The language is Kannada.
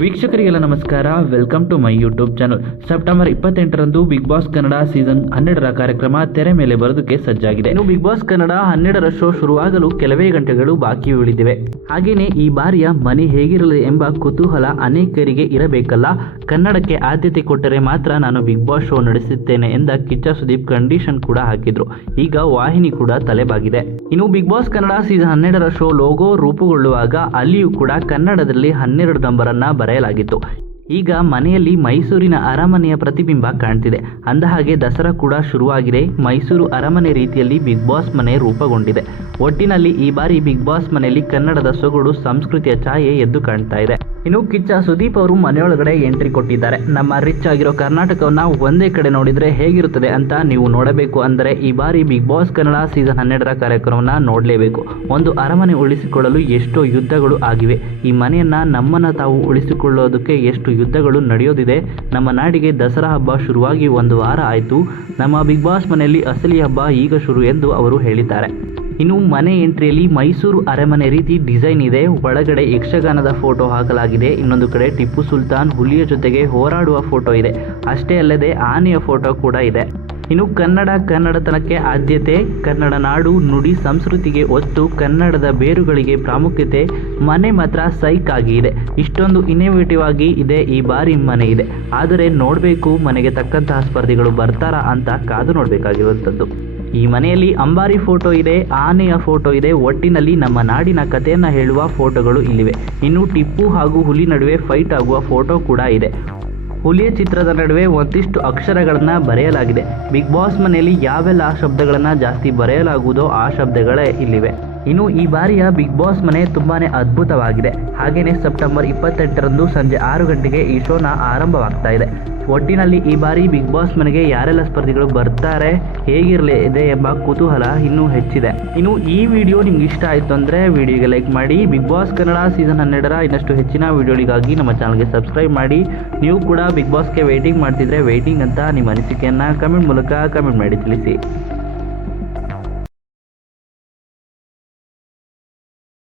ವೀಕ್ಷಕರಿಗೆಲ್ಲ ನಮಸ್ಕಾರ. Welcome to my YouTube channel September ಇಪ್ಪತ್ತೆಂಟರಂದು Bigg Boss Kannada season ಹನ್ನೆರಡರ ಕಾರ್ಯಕ್ರಮ ತೆರೆ ಮೇಲೆ ಬರೋದಕ್ಕೆ ಸಜ್ಜಾಗಿದೆ. ಇನ್ನು ಬಿಗ್ ಬಾಸ್ ಕನ್ನಡ ಹನ್ನೆರಡರ ಶೋ ಶುರುವಾಗಲು ಕೆಲವೇ ಗಂಟೆಗಳು ಬಾಕಿ ಉಳಿದಿವೆ. ಹಾಗೆಯೇ ಈ ಬಾರಿಯ ಮನೆ ಹೇಗಿರಲಿ ಎಂಬ ಕುತೂಹಲ ಅನೇಕರಿಗೆ ಇರಬೇಕಲ್ಲ. ಕನ್ನಡಕ್ಕೆ ಆದ್ಯತೆ ಕೊಟ್ಟರೆ ಮಾತ್ರ ನಾನು ಬಿಗ್ ಬಾಸ್ ಶೋ ನಡೆಸುತ್ತೇನೆ ಎಂದ ಕಿಚ್ಚ ಸುದೀಪ್ ಕಂಡೀಷನ್ ಕೂಡ ಹಾಕಿದ್ರು. ಈಗ ವಾಹಿನಿ ಕೂಡ ತಲೆಬಾಗಿದೆ. ಇನ್ನು ಬಿಗ್ ಬಾಸ್ ಕನ್ನಡ ಸೀಸನ್ ಹನ್ನೆರಡರ ಶೋ ಲೋಗೋ ರೂಪುಗೊಳ್ಳುವಾಗ ಅಲ್ಲಿಯೂ ಕೂಡ ಕನ್ನಡದಲ್ಲಿ ಹನ್ನೆರಡು ನಂಬರನ್ನ ಬರೆಯಲಾಗಿತ್ತು. ಈಗ ಮನೆಯಲ್ಲಿ ಮೈಸೂರಿನ ಅರಮನೆಯ ಪ್ರತಿಬಿಂಬ ಕಾಣ್ತಿದೆ. ಅಂದಹಾಗೆ ದಸರಾ ಕೂಡ ಶುರುವಾಗಿದೆ. ಮೈಸೂರು ಅರಮನೆ ರೀತಿಯಲ್ಲಿ ಬಿಗ್ ಬಾಸ್ ಮನೆ ರೂಪುಗೊಂಡಿದೆ. ಒಟ್ಟಿನಲ್ಲಿ ಈ ಬಾರಿ ಬಿಗ್ ಬಾಸ್ ಮನೆಯಲ್ಲಿ ಕನ್ನಡದ ಸೊಗಡು, ಸಂಸ್ಕೃತಿಯ ಛಾಯೆ ಎದ್ದು ಕಾಣ್ತಾ ಇದೆ. ಇನ್ನು ಕಿಚ್ಚ ಸುದೀಪ್ ಅವರು ಮನೆಯೊಳಗಡೆ ಎಂಟ್ರಿ ಕೊಟ್ಟಿದ್ದಾರೆ. ನಮ್ಮ ರಿಚ್ ಆಗಿರೋ ಕರ್ನಾಟಕವನ್ನ ಒಂದೇ ಕಡೆ ನೋಡಿದ್ರೆ ಹೇಗಿರುತ್ತದೆ ಅಂತ ನೀವು ನೋಡಬೇಕು ಅಂದರೆ ಈ ಬಾರಿ ಬಿಗ್ ಬಾಸ್ ಕನ್ನಡ ಸೀಸನ್ ಹನ್ನೆರಡರ ಕಾರ್ಯಕ್ರಮವನ್ನ ನೋಡಲೇಬೇಕು. ಒಂದು ಅರಮನೆ ಉಳಿಸಿಕೊಳ್ಳಲು ಎಷ್ಟೋ ಯುದ್ಧಗಳು ಆಗಿವೆ. ಈ ಮನೆಯನ್ನ ನಮ್ಮನ್ನ ತಾವು ಉಳಿಸಿಕೊಳ್ಳೋದಕ್ಕೆ ಎಷ್ಟು ಯುದ್ಧಗಳು ನಡೆಯೋದಿದೆ. ನಮ್ಮ ನಾಡಿಗೆ ದಸರಾ ಹಬ್ಬ ಶುರುವಾಗಿ ಒಂದು ವಾರ ಆಯಿತು. ನಮ್ಮ ಬಿಗ್ ಬಾಸ್ ಮನೆಯಲ್ಲಿ ಅಸಲಿ ಹಬ್ಬ ಈಗ ಶುರು ಎಂದು ಅವರು ಹೇಳಿದ್ದಾರೆ. ಇನ್ನು ಮನೆ ಎಂಟ್ರಿಯಲ್ಲಿ ಮೈಸೂರು ಅರಮನೆ ರೀತಿ ಡಿಸೈನ್ ಇದೆ. ಒಳಗಡೆ ಯಕ್ಷಗಾನದ ಫೋಟೋ ಹಾಕಲಾಗಿದೆ. ಇನ್ನೊಂದು ಕಡೆ ಟಿಪ್ಪು ಸುಲ್ತಾನ್ ಹುಲಿಯ ಜೊತೆಗೆ ಹೋರಾಡುವ ಫೋಟೋ ಇದೆ. ಅಷ್ಟೇ ಅಲ್ಲದೆ ಆನೆಯ ಫೋಟೋ ಕೂಡ ಇದೆ. ಇನ್ನು ಕನ್ನಡ ಕನ್ನಡತನಕ್ಕೆ ಆದ್ಯತೆ, ಕನ್ನಡ ನಾಡು, ನುಡಿ, ಸಂಸ್ಕೃತಿಗೆ ಒತ್ತು, ಕನ್ನಡದ ಬೇರುಗಳಿಗೆ ಪ್ರಾಮುಖ್ಯತೆ, ಮನೆ ಮಾತ್ರ ಸೈಕ್ ಆಗಿ ಇದೆ ಇಷ್ಟೊಂದು ಇನ್ನೋವೇಟಿವ್ ಆಗಿ ಇದೆ ಈ ಬಾರಿ ಮನೆ ಇದೆ. ಆದರೆ ನೋಡಬೇಕು, ಮನೆಗೆ ತಕ್ಕಂತಹ ಸ್ಪರ್ಧಿಗಳು ಬರ್ತಾರಾ ಅಂತ ಕಾದು ನೋಡಬೇಕಾಗಿರುವಂಥದ್ದು. ಈ ಮನೆಯಲ್ಲಿ ಅಂಬಾರಿ ಫೋಟೋ ಇದೆ, ಆನೆಯ ಫೋಟೋ ಇದೆ, ಒಟ್ಟಿನಲ್ಲಿ ನಮ್ಮ ನಾಡಿನ ಕಥೆಯನ್ನು ಹೇಳುವ ಫೋಟೋಗಳು ಇಲ್ಲಿವೆ. ಇನ್ನು ಟಿಪ್ಪು ಹಾಗೂ ಹುಲಿ ನಡುವೆ ಫೈಟ್ ಆಗುವ ಫೋಟೋ ಕೂಡ ಇದೆ. ಹುಲಿಯ ಚಿತ್ರದ ನಡುವೆ ಒಂದಿಷ್ಟು ಅಕ್ಷರಗಳನ್ನ ಬರೆಯಲಾಗಿದೆ. ಬಿಗ್ ಬಾಸ್ ಮನೆಯಲ್ಲಿ ಯಾವೆಲ್ಲ ಶಬ್ದಗಳನ್ನ ಜಾಸ್ತಿ ಬರೆಯಲಾಗುವುದೋ ಆ ಶಬ್ದಗಳೇ ಇಲ್ಲಿವೆ. ಇನ್ನು ಈ ಬಾರಿಯ ಬಿಗ್ ಬಾಸ್ ಮನೆ ತುಂಬಾನೇ ಅದ್ಭುತವಾಗಿದೆ. ಹಾಗೆಯೇ ಸೆಪ್ಟೆಂಬರ್ ಇಪ್ಪತ್ತೆಂಟರಂದು ಸಂಜೆ ಆರು ಗಂಟೆಗೆ ಈ ಶೋನ ಆರಂಭವಾಗ್ತಾ ಇದೆ. ಒಟ್ಟಿನಲ್ಲಿ ಈ ಬಾರಿ ಬಿಗ್ ಬಾಸ್ ಮನೆಗೆ ಯಾರೆಲ್ಲ ಸ್ಪರ್ಧಿಗಳು ಬರ್ತಾರೆ ಹೇಗಿರಲಿದೆ ಎಂಬ ಕುತೂಹಲ ಇನ್ನೂ ಹೆಚ್ಚಿದೆ. ಇನ್ನು ಈ ವಿಡಿಯೋ ನಿಮ್ಗೆ ಇಷ್ಟ ಆಯಿತು ಅಂದರೆ ವಿಡಿಯೋಗೆ ಲೈಕ್ ಮಾಡಿ. ಬಿಗ್ ಬಾಸ್ ಕನ್ನಡ ಸೀಸನ್ ಹನ್ನೆರಡರ ಇನ್ನಷ್ಟು ಹೆಚ್ಚಿನ ವಿಡಿಯೋಗಳಿಗಾಗಿ ನಮ್ಮ ಚಾನಲ್ಗೆ ಸಬ್ಸ್ಕ್ರೈಬ್ ಮಾಡಿ. ನೀವು ಕೂಡ ಬಿಗ್ ಬಾಸ್ಗೆ ವೇಟಿಂಗ್ ಮಾಡ್ತಿದ್ರೆ ವೇಟಿಂಗ್ ಅಂತ ನಿಮ್ಮ ಅನಿಸಿಕೆಯನ್ನು ಕಮೆಂಟ್ ಮೂಲಕ ಕಮೆಂಟ್ ಮಾಡಿ ತಿಳಿಸಿ.